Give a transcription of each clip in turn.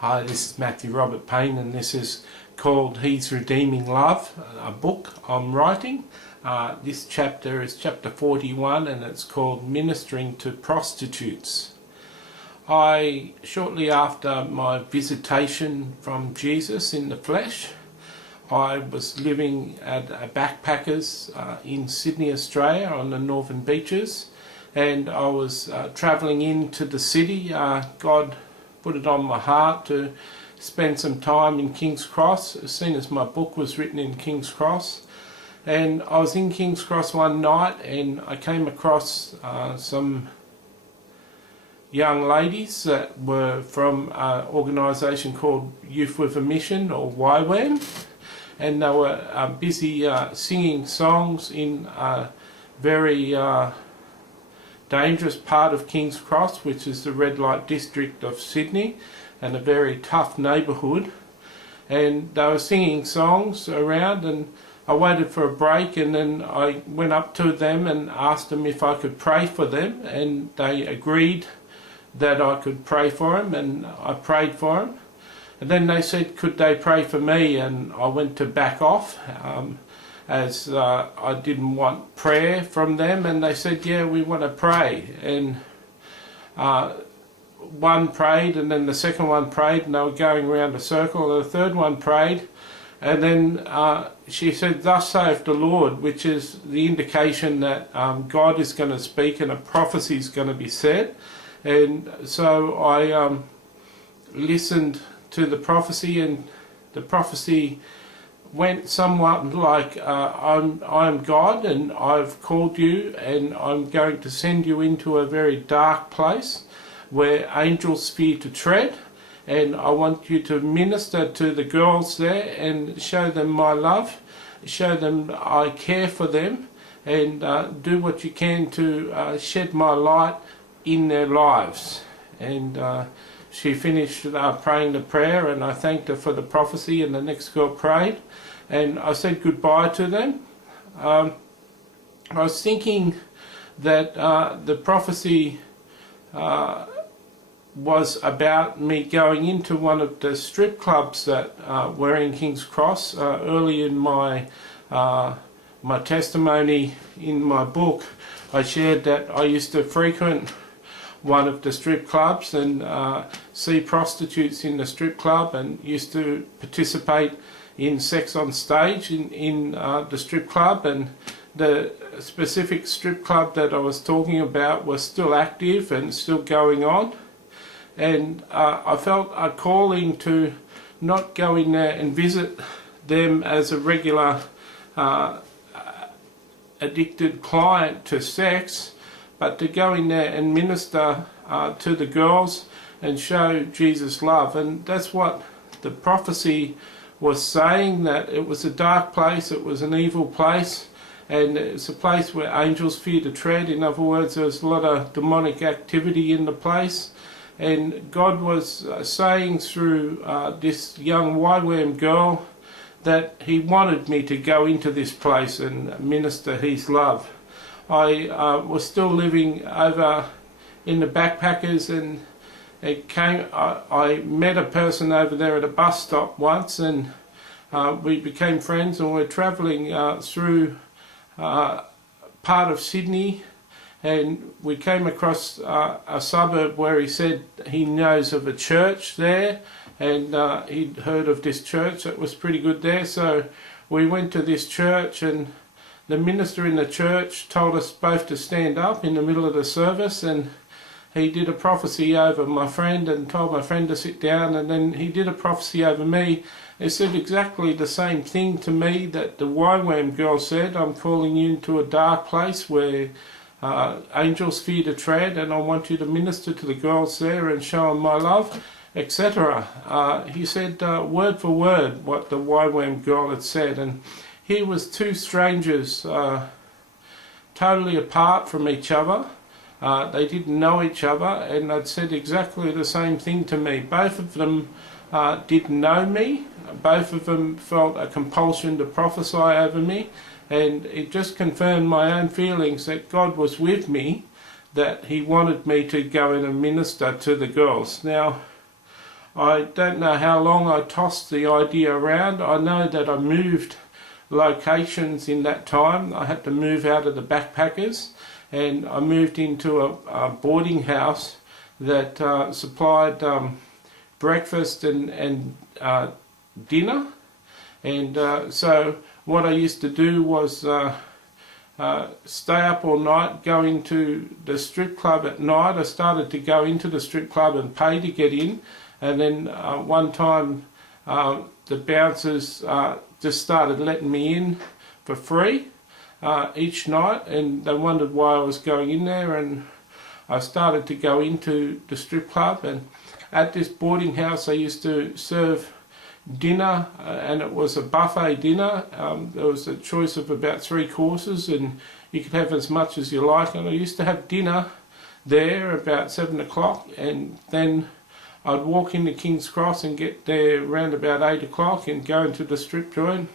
Hi, this is Matthew Robert Payne, and this is called He's Redeeming Love, a book I'm writing. This chapter is chapter 41, and it's called Ministering to Prostitutes. Shortly after my visitation from Jesus in the flesh, I was living at a backpackers in Sydney, Australia, on the northern beaches, and I was travelling into the city. God put it on my heart to spend some time in King's Cross, as soon as my book was written in King's Cross. And I was in King's Cross one night, and I came across some young ladies that were from an organisation called Youth with a Mission, or YWAM, and they were busy singing songs in a very dangerous part of King's Cross, which is the red light district of Sydney, and a very tough neighbourhood. And they were singing songs around, and I waited for a break, and then I went up to them and asked them if I could pray for them, and they agreed that I could pray for them, and I prayed for them. And then they said, could they pray for me? And I went to back off, as I didn't want prayer from them, and they said, yeah, we want to pray. And one prayed, and then the second one prayed, and they were going around a circle, and the third one prayed, and then she said, thus saith the Lord, which is the indication that God is going to speak and a prophecy is going to be said. And so I listened to the prophecy, and the prophecy went somewhat like, I'm God, and I've called you, and I'm going to send you into a very dark place where angels fear to tread, and I want you to minister to the girls there and show them my love, show them I care for them, and do what you can to shed my light in their lives. And she finished praying the prayer, and I thanked her for the prophecy, and the next girl prayed, and I said goodbye to them. I was thinking that the prophecy was about me going into one of the strip clubs that were in King's Cross. Early in my testimony in my book, I shared that I used to frequent one of the strip clubs and see prostitutes in the strip club, and used to participate in sex on stage in the strip club. And the specific strip club that I was talking about was still active and still going on, and I felt a calling to not go in there and visit them as a regular addicted client to sex, but to go in there and minister to the girls and show Jesus' love. And that's what the prophecy was saying, that it was a dark place, it was an evil place, and it's a place where angels fear to tread. In other words, there was a lot of demonic activity in the place, and God was saying through this young YWAM girl that He wanted me to go into this place and minister His love. I was still living over in the backpackers, and I met a person over there at a bus stop once, and we became friends, and we're travelling through part of Sydney, and we came across a suburb where he said he knows of a church there, and he'd heard of this church that was pretty good there. So we went to this church, and the minister in the church told us both to stand up in the middle of the service, and he did a prophecy over my friend and told my friend to sit down, and then he did a prophecy over me. He said exactly the same thing to me that the YWAM girl said. I'm calling you into a dark place where angels fear to tread, and I want you to minister to the girls there and show them my love, etc. He said word for word what the YWAM girl had said, and here was two strangers totally apart from each other. They didn't know each other, and they'd said exactly the same thing to me. Both of them didn't know me. Both of them felt a compulsion to prophesy over me, and it just confirmed my own feelings that God was with me, that He wanted me to go in and minister to the girls. Now, I don't know how long I tossed the idea around. I know that I moved locations in that time. I had to move out of the backpackers, and I moved into a boarding house that supplied breakfast and dinner. And so what I used to do was stay up all night, go into the strip club at night. I started to go into the strip club and pay to get in, and then one time the bouncers just started letting me in for free each night, and they wondered why I was going in there, and I started to go into the strip club. And at this boarding house I used to serve dinner, and it was a buffet dinner. There was a choice of about 3 courses, and you could have as much as you like. And I used to have dinner there about 7 o'clock, and then I'd walk into King's Cross and get there around about 8 o'clock and go into the strip joint.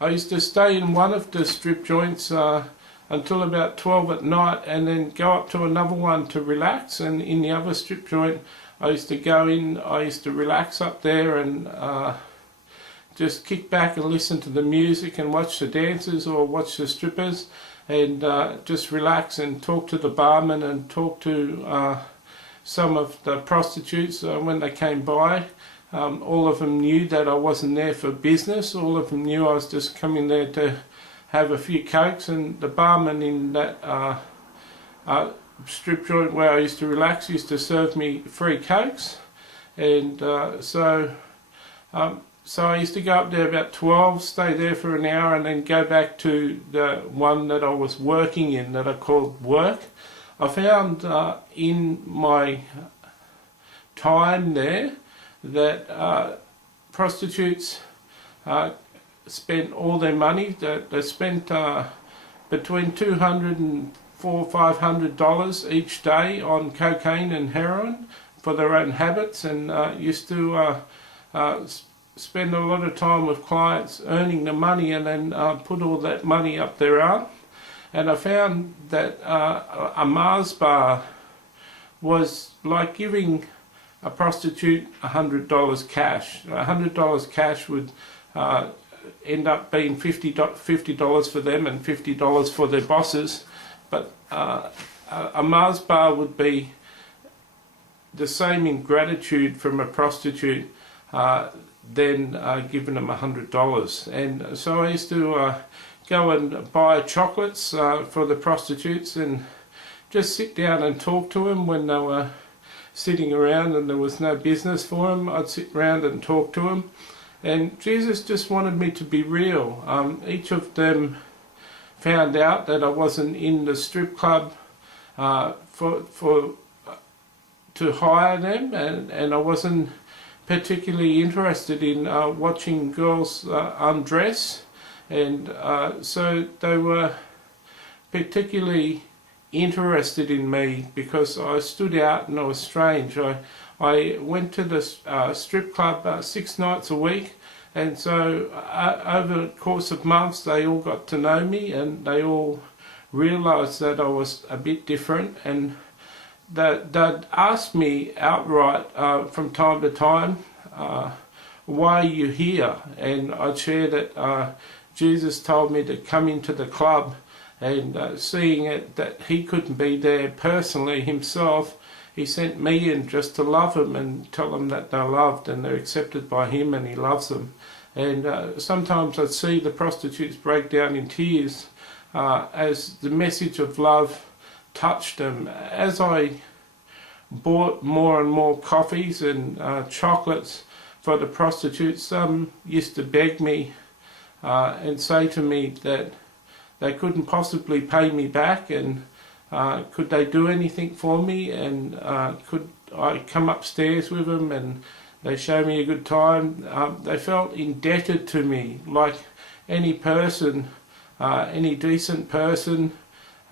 I used to stay in one of the strip joints until about 12 at night, and then go up to another one to relax. And in the other strip joint I used to go in, I used to relax up there and just kick back and listen to the music and watch the dancers or watch the strippers, and just relax and talk to the barman and talk to some of the prostitutes when they came by. All of them knew that I wasn't there for business. All of them knew I was just coming there to have a few cokes, and the barman in that strip joint where I used to relax used to serve me free cokes. And so I used to go up there about 12, stay there for an hour, and then go back to the one that I was working in, that I called work. I found in my time there that prostitutes spent all their money. They spent between $200 and $400-500 each day on cocaine and heroin for their own habits, and used to spend a lot of time with clients earning the money, and then put all that money up their arm. And I found that a Mars bar was like giving a prostitute $100 cash. $100 cash would end up being $50 for them and $50 for their bosses. But a Mars bar would be the same in gratitude from a prostitute then giving them $100. And so I used to go and buy chocolates for the prostitutes and just sit down and talk to them when they were sitting around and there was no business for them. I'd sit around and talk to them, and Jesus just wanted me to be real. Each of them found out that I wasn't in the strip club to hire them, and I wasn't particularly interested in watching girls undress, and so they were particularly interested in me because I stood out and I was strange. I went to the strip club 6 nights a week, and so over the course of months they all got to know me, and they all realised that I was a bit different, and they'd ask me outright from time to time, why are you here? And I'd share that Jesus told me to come into the club, and seeing it that he couldn't be there personally himself, he sent me in just to love them and tell them that they're loved and they're accepted by him and he loves them. And sometimes I'd see the prostitutes break down in tears as the message of love touched them. As I bought more and more coffees and chocolates for the prostitutes, some used to beg me and say to me that they couldn't possibly pay me back, and could they do anything for me, and could I come upstairs with them and they show me a good time. They felt indebted to me, like any person, any decent person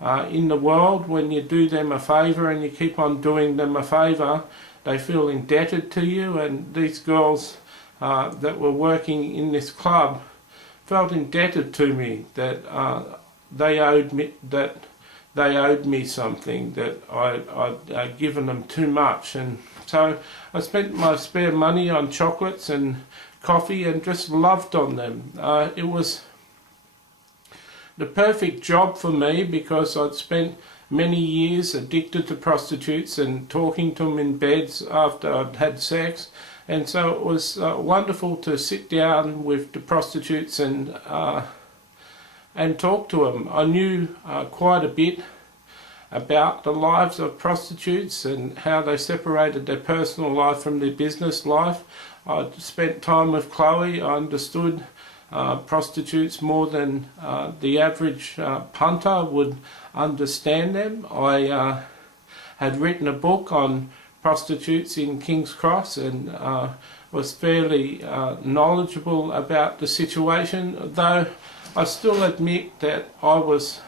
in the world. When you do them a favour and you keep on doing them a favour, they feel indebted to you. And these girls that were working in this club felt indebted to me, that they owed me something, that I'd given them too much. And So I spent my spare money on chocolates and coffee and just loved on them. It was the perfect job for me because I'd spent many years addicted to prostitutes and talking to them in beds after I'd had sex. And so it was wonderful to sit down with the prostitutes and talk to them. I knew quite a bit about the lives of prostitutes and how they separated their personal life from their business life. I spent time with Chloe. I understood prostitutes more than the average punter would understand them. I had written a book on prostitutes in King's Cross and was fairly knowledgeable about the situation, though I still admit that I was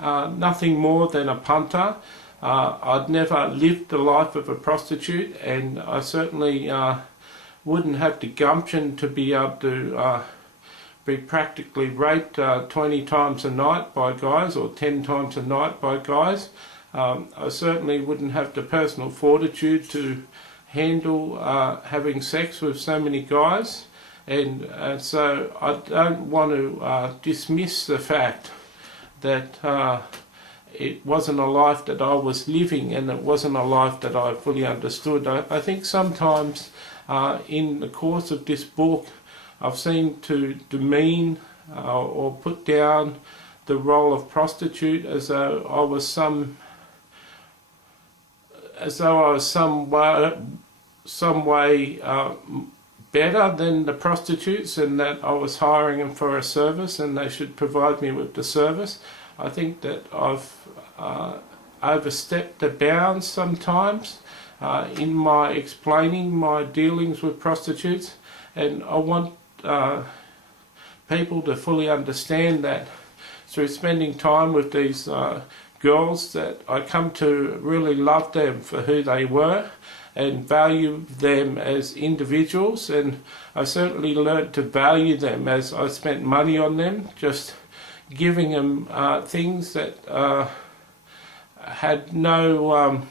nothing more than a punter. I'd never lived the life of a prostitute, and I certainly wouldn't have the gumption to be able to be practically raped 20 times a night by guys or 10 times a night by guys. I certainly wouldn't have the personal fortitude to handle having sex with so many guys, and so I don't want to dismiss the fact that it wasn't a life that I was living, and it wasn't a life that I fully understood. I think sometimes in the course of this book I've seemed to demean or put down the role of prostitute as though I was some way better than the prostitutes, and that I was hiring them for a service and they should provide me with the service. I think that I've overstepped the bounds sometimes in my explaining my dealings with prostitutes, and I want people to fully understand that through spending time with these girls that I come to really love them for who they were and value them as individuals, and I certainly learned to value them as I spent money on them, just giving them things that had no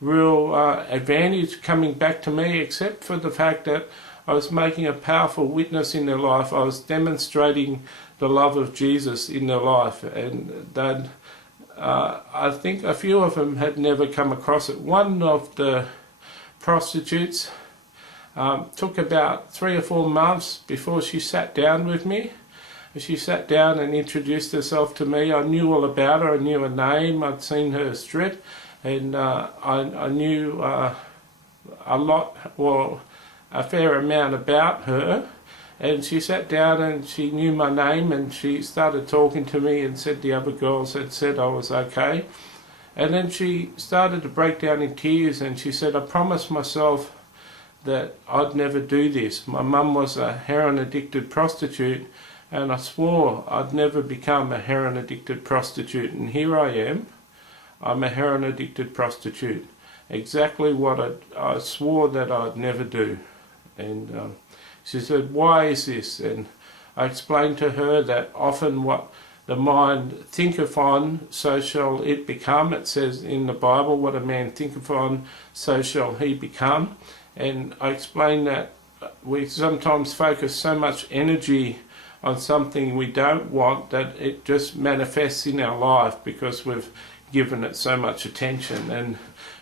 real advantage coming back to me, except for the fact that I was making a powerful witness in their life. I was demonstrating the love of Jesus in their life, and that I think a few of them had never come across it. One of the prostitutes took about 3 or 4 months before she sat down with me. She sat down and introduced herself to me. I knew all about her. I knew her name. I'd seen her strip, and I knew a lot, well, a fair amount about her. And she sat down and she knew my name, and she started talking to me and said the other girls had said I was okay. And then she started to break down in tears, and she said, I promised myself that I'd never do this. My mum was a heroin addicted prostitute, and I swore I'd never become a heroin addicted prostitute, and here I am. I'm a heroin addicted prostitute. Exactly what I swore that I'd never do. And she said, why is this? And I explained to her that often what the mind thinketh on, so shall it become. It says in the Bible, what a man thinketh on, so shall he become. And I explained that we sometimes focus so much energy on something we don't want that it just manifests in our life because we've given it so much attention. And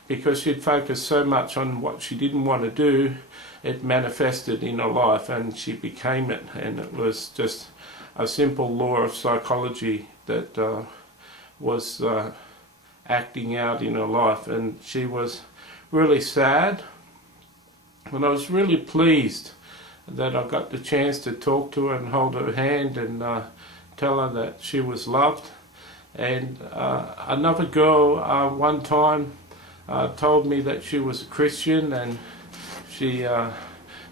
because she'd focused so much on what she didn't want to do, it manifested in her life and she became it. And it was just a simple law of psychology that was acting out in her life. And she was really sad, and I was really pleased that I got the chance to talk to her and hold her hand and tell her that she was loved. And another girl one time told me that she was a Christian, and she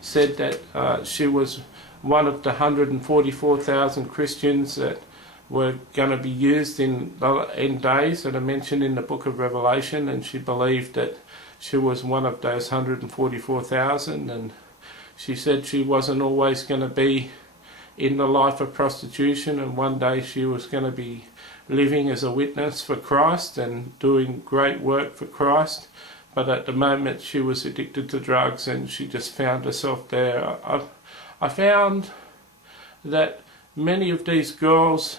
said that she was one of the 144,000 Christians that were going to be used in the end days that are mentioned in the book of Revelation, and she believed that she was one of those 144,000, and she said she wasn't always going to be in the life of prostitution, and one day she was going to be living as a witness for Christ and doing great work for Christ. but at the moment she was addicted to drugs and she just found herself there. I found that many of these girls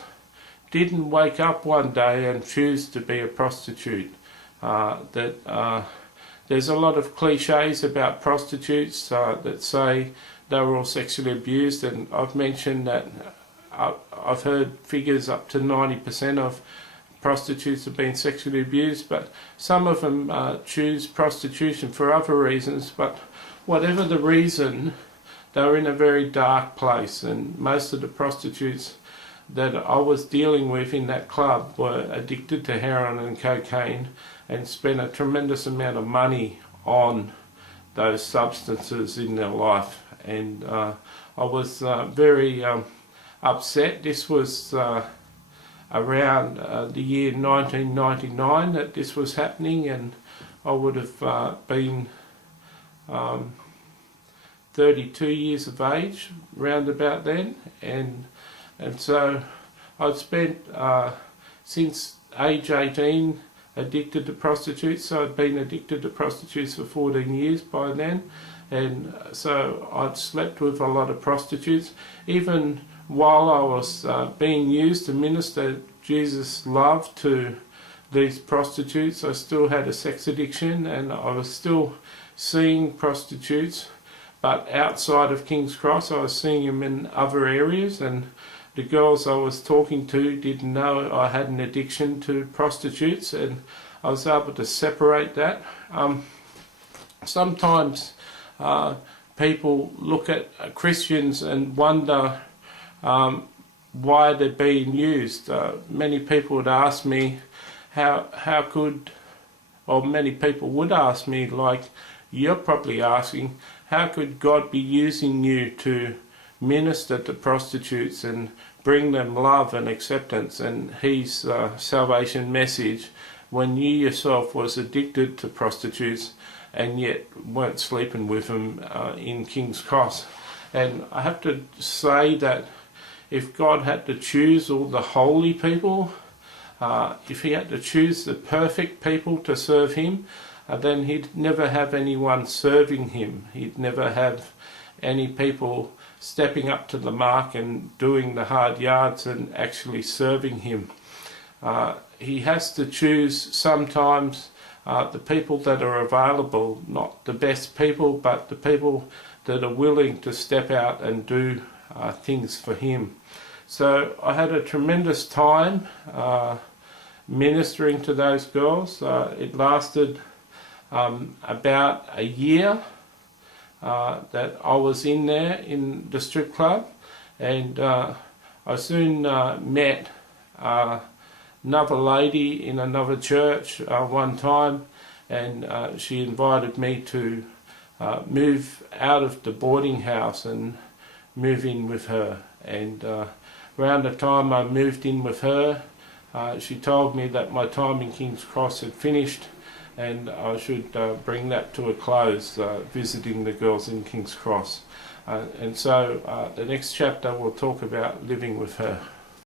didn't wake up one day and choose to be a prostitute. There's a lot of cliches about prostitutes that say they were all sexually abused, and I've mentioned that I've heard figures up to 90% of prostitutes have been sexually abused, but some of them choose prostitution for other reasons. But whatever the reason, they were in a very dark place, and most of the prostitutes that I was dealing with in that club were addicted to heroin and cocaine and spent a tremendous amount of money on those substances in their life. And I was very upset. This was around the year 1999 that this was happening, and I would have been 32 years of age round about then, and so I'd spent since age 18 addicted to prostitutes. So I'd been addicted to prostitutes for 14 years by then, and so I'd slept with a lot of prostitutes. Even while I was being used to minister Jesus' love to these prostitutes, I still had a sex addiction, and I was still seeing prostitutes, but outside of King's Cross I was seeing them in other areas, and the girls I was talking to didn't know I had an addiction to prostitutes, and I was able to separate that. Sometimes people look at Christians and wonder why they're being used. Many people would ask me, how could, or many people would ask me, like you're probably asking, how could God be using you to minister to prostitutes and bring them love and acceptance and His salvation message when you yourself was addicted to prostitutes and yet weren't sleeping with them in King's Cross? And I have to say that if God had to choose all the holy people, if He had to choose the perfect people to serve Him, then He'd never have anyone serving Him. He'd never have any people stepping up to the mark and doing the hard yards and actually serving Him. He has to choose sometimes the people that are available, not the best people, but the people that are willing to step out and do things for Him. So I had a tremendous time ministering to those girls. It lasted about a year that I was in there in the strip club, and I soon met another lady in another church one time, and she invited me to move out of the boarding house and move in with her. And around the time I moved in with her, she told me that my time in King's Cross had finished and I should bring that to a close, visiting the girls in King's Cross. And so the next chapter we'll talk about living with her.